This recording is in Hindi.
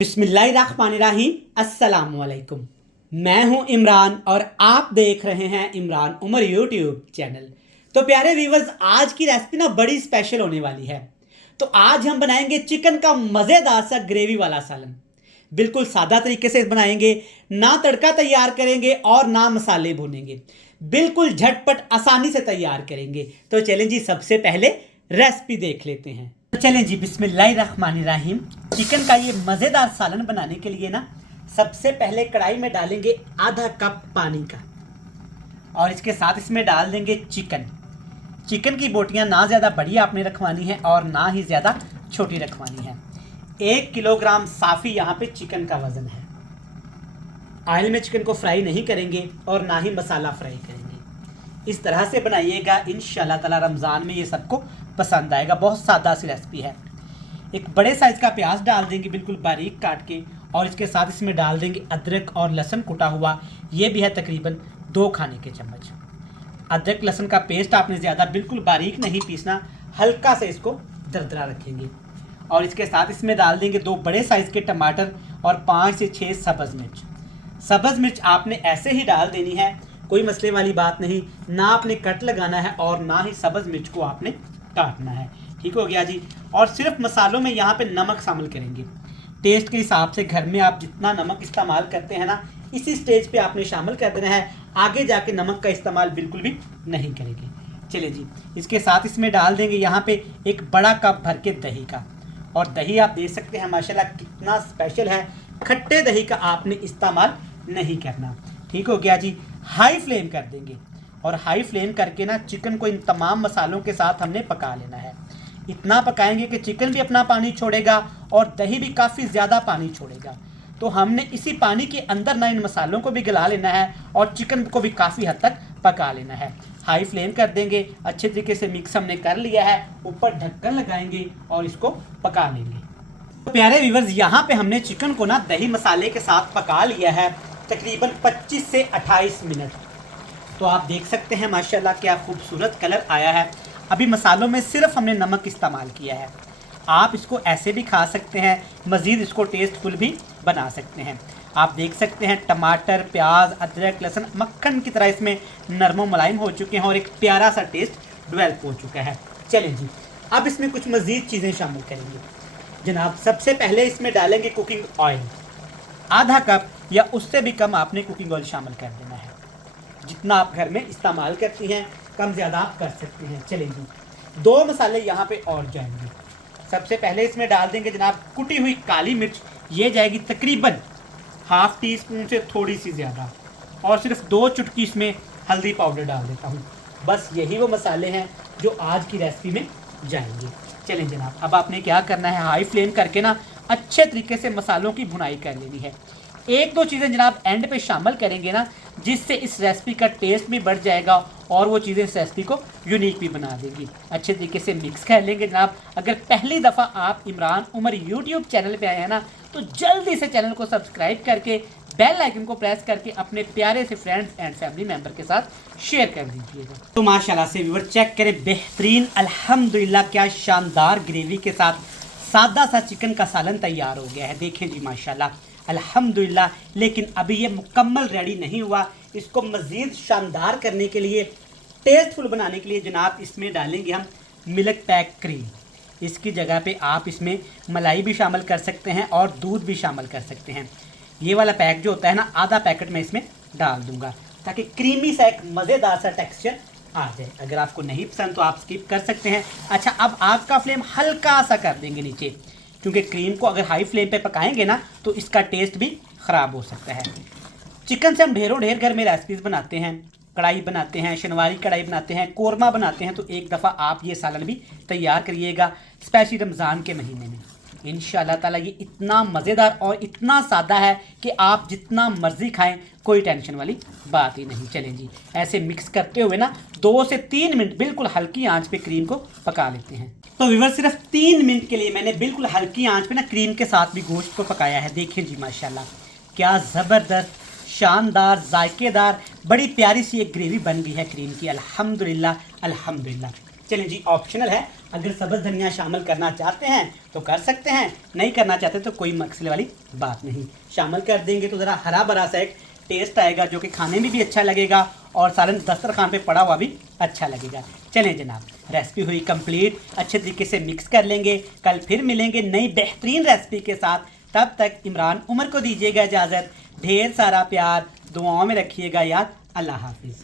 बिस्मिल्लाहिर्रहमानिर्रहीम अस्सलामुअलैकुम। मैं हूं इमरान और आप देख रहे हैं इमरान उमर यूट्यूब चैनल। तो प्यारे व्यूवर्स, आज की रेसिपी ना बड़ी स्पेशल होने वाली है। तो आज हम बनाएंगे चिकन का मज़ेदार सा ग्रेवी वाला सालन। बिल्कुल सादा तरीके से बनाएंगे, ना तड़का तैयार करेंगे और ना मसाले भूनेंगे। बिल्कुल झटपट आसानी से तैयार करेंगे। तो चलें जी, सबसे पहले रेसिपी देख लेते हैं। तो चलें जी, बिस्मिल्लाहिर्रहमानिर्रहीम। चिकन का ये मज़ेदार सालन बनाने के लिए ना सबसे पहले कढ़ाई में डालेंगे आधा कप पानी का, और इसके साथ इसमें डाल देंगे चिकन। चिकन की बोटियां ना ज़्यादा बड़ी आपने रखवानी है और ना ही ज़्यादा छोटी रखवानी है। 1 किलोग्राम साफ़ी यहाँ पे चिकन का वज़न है। ऑयल में चिकन को फ्राई नहीं करेंगे और ना ही मसाला फ्राई करेंगे। इस तरह से बनाइएगा, इंशाल्लाह ताला रमज़ान में ये सबको पसंद आएगा। बहुत सादा सी रेसिपी है। एक बड़े साइज़ का प्याज डाल देंगे बिल्कुल बारीक काट के, और इसके साथ इसमें डाल देंगे अदरक और लहसुन कुटा हुआ। ये भी है तकरीबन 2 खाने के चम्मच। अदरक लहसुन का पेस्ट आपने ज़्यादा बिल्कुल बारीक नहीं पीसना, हल्का से इसको दरदरा रखेंगे। और इसके साथ इसमें डाल देंगे 2 बड़े साइज़ के टमाटर और 5 से 6 सब्ज़ मिर्च। सब्ज़ मिर्च आपने ऐसे ही डाल देनी है, कोई मसले वाली बात नहीं। ना आपने कट लगाना है और ना ही सब्ज़ मिर्च को आपने काटना है। ठीक हो गया जी। और सिर्फ मसालों में यहाँ पे नमक शामिल करेंगे। टेस्ट के हिसाब से घर में आप जितना नमक इस्तेमाल करते हैं ना, इसी स्टेज पे आपने शामिल कर देना है। आगे जाके नमक का इस्तेमाल बिल्कुल भी नहीं करेंगे। चलिए जी, इसके साथ इसमें डाल देंगे यहाँ पे 1 बड़ा कप भर के दही का। और दही आप देख सकते हैं माशाल्लाह कितना स्पेशल है। खट्टे दही का आपने इस्तेमाल नहीं करना। ठीक हो गया जी। हाई फ्लेम कर देंगे, और हाई फ्लेम करके ना चिकन को इन तमाम मसालों के साथ हमने पका लेना है। इतना पकाएंगे कि चिकन भी अपना पानी छोड़ेगा और दही भी काफ़ी ज़्यादा पानी छोड़ेगा। तो हमने इसी पानी के अंदर ना इन मसालों को भी गला लेना है और चिकन को भी काफ़ी हद तक पका लेना है। हाई फ्लेम कर देंगे, अच्छे तरीके से मिक्स हमने कर लिया है। ऊपर ढक्कन लगाएंगे और इसको पका लेंगे। तो प्यारे व्यूअर्स, यहाँ पे हमने चिकन को ना दही मसाले के साथ पका लिया है तकरीबन 25 से 28 मिनट। तो आप देख सकते हैं माशाल्लाह क्या खूबसूरत कलर आया है। अभी मसालों में सिर्फ हमने नमक इस्तेमाल किया है। आप इसको ऐसे भी खा सकते हैं, मज़ीद इसको टेस्टफुल भी बना सकते हैं। आप देख सकते हैं टमाटर, प्याज, अदरक, लहसुन मक्खन की तरह इसमें नरम मुलायम हो चुके हैं और एक प्यारा सा टेस्ट डेवलप हो चुका है। चलें जी, अब इसमें कुछ मज़ीद चीज़ें शामिल करेंगे जनाब। सबसे पहले इसमें डालेंगे कुकिंग ऑयल। आधा कप या उससे भी कम आपने कुकिंग ऑयल शामिल कर देना है। जितना आप घर में इस्तेमाल करती हैं, कम ज़्यादा आप कर सकते हैं। चलेंगी, 2 मसाले यहाँ पे और जाएंगे। सबसे पहले इसमें डाल देंगे जनाब कुटी हुई काली मिर्च। ये जाएगी तकरीबन ½ टीस्पून से थोड़ी सी ज़्यादा, और सिर्फ 2 चुटकी इसमें हल्दी पाउडर डाल देता हूँ। बस यही वो मसाले हैं जो आज की रेसिपी में जाएंगे। चलें जनाब, अब आपने क्या करना है, हाई फ्लेम करके ना अच्छे तरीके से मसालों की भुनाई कर लेनी है। 1-2 चीज़ें जनाब एंड पे शामिल करेंगे ना, जिससे इस रेसिपी का टेस्ट भी बढ़ जाएगा और वो चीज़ें इस रेसिपी को यूनिक भी बना देंगी। अच्छे तरीके से मिक्स कर लेंगे जनाब। अगर पहली दफ़ा आप इमरान उमर यूट्यूब चैनल पे आए हैं ना, तो जल्दी से चैनल को सब्सक्राइब करके बेल आइकन को प्रेस करके अपने प्यारे से फ्रेंड्स एंड फैमिली मेम्बर के साथ शेयर कर दीजिएगा। तो माशाल्लाह से व्यूअर चेक करें, बेहतरीन अल्हम्दुलिल्लाह क्या शानदार ग्रेवी के साथ सादा सा चिकन का सालन तैयार हो गया है। देखें जी माशाल्लाह अल्हम्दुलिल्लाह। लेकिन अभी ये मुकम्मल रेडी नहीं हुआ। इसको मज़ीद शानदार करने के लिए, टेस्टफुल बनाने के लिए जनाब इसमें डालेंगे हम मिल्क पैक क्रीम। इसकी जगह पे आप इसमें मलाई भी शामिल कर सकते हैं और दूध भी शामिल कर सकते हैं। ये वाला पैक जो होता है ना, आधा पैकेट में इसमें डाल दूंगा ताकि क्रीमी सा एक मज़ेदार सा टेक्सचर आ जाए। अगर आपको नहीं पसंद तो आप स्किप कर सकते हैं। अच्छा, अब आग का फ्लेम हल्का सा कर देंगे नीचे, क्योंकि क्रीम को अगर हाई फ्लेम पे पकाएंगे ना तो इसका टेस्ट भी ख़राब हो सकता है। चिकन से हम ढेरों ढेर घर में रेसिपीज़ बनाते हैं, कढ़ाई बनाते हैं, शनवारी कढ़ाई बनाते हैं, कोरमा बनाते हैं। तो एक दफ़ा आप ये सालन भी तैयार करिएगा, स्पेशली रमज़ान के महीने में। इंशाल्लाह ताला ये इतना मज़ेदार और इतना सादा है कि आप जितना मर्ज़ी खाएं, कोई टेंशन वाली बात ही नहीं। चलें जी, ऐसे मिक्स करते हुए ना 2 से 3 मिनट बिल्कुल हल्की आंच पे क्रीम को पका लेते हैं। तो व्यूअर, सिर्फ 3 मिनट के लिए मैंने बिल्कुल हल्की आंच पे ना क्रीम के साथ भी गोश्त को पकाया है। देखें जी माशाल्लाह क्या ज़बरदस्त, शानदार, जायकेदार, बड़ी प्यारी सी एक ग्रेवी बन गई है क्रीम की। अल्हम्दुलिल्लाह अल्हम्दुलिल्लाह। चलें जी, ऑप्शनल है, अगर सब्ज़ धनिया शामिल करना चाहते हैं तो कर सकते हैं, नहीं करना चाहते तो कोई मसले वाली बात नहीं। शामिल कर देंगे तो ज़रा हरा भरा सा एक टेस्ट आएगा जो कि खाने में भी अच्छा लगेगा और सालन दस्तरखान पे पड़ा हुआ भी अच्छा लगेगा। चलें जनाब, रेसिपी हुई कंप्लीट, अच्छे तरीके से मिक्स कर लेंगे। कल फिर मिलेंगे नई बेहतरीन रेसिपी के साथ। तब तक इमरान उमर को दीजिएगा इजाज़त। ढेर सारा प्यार, दुआओं में रखिएगा याद। अल्लाह हाफिज़।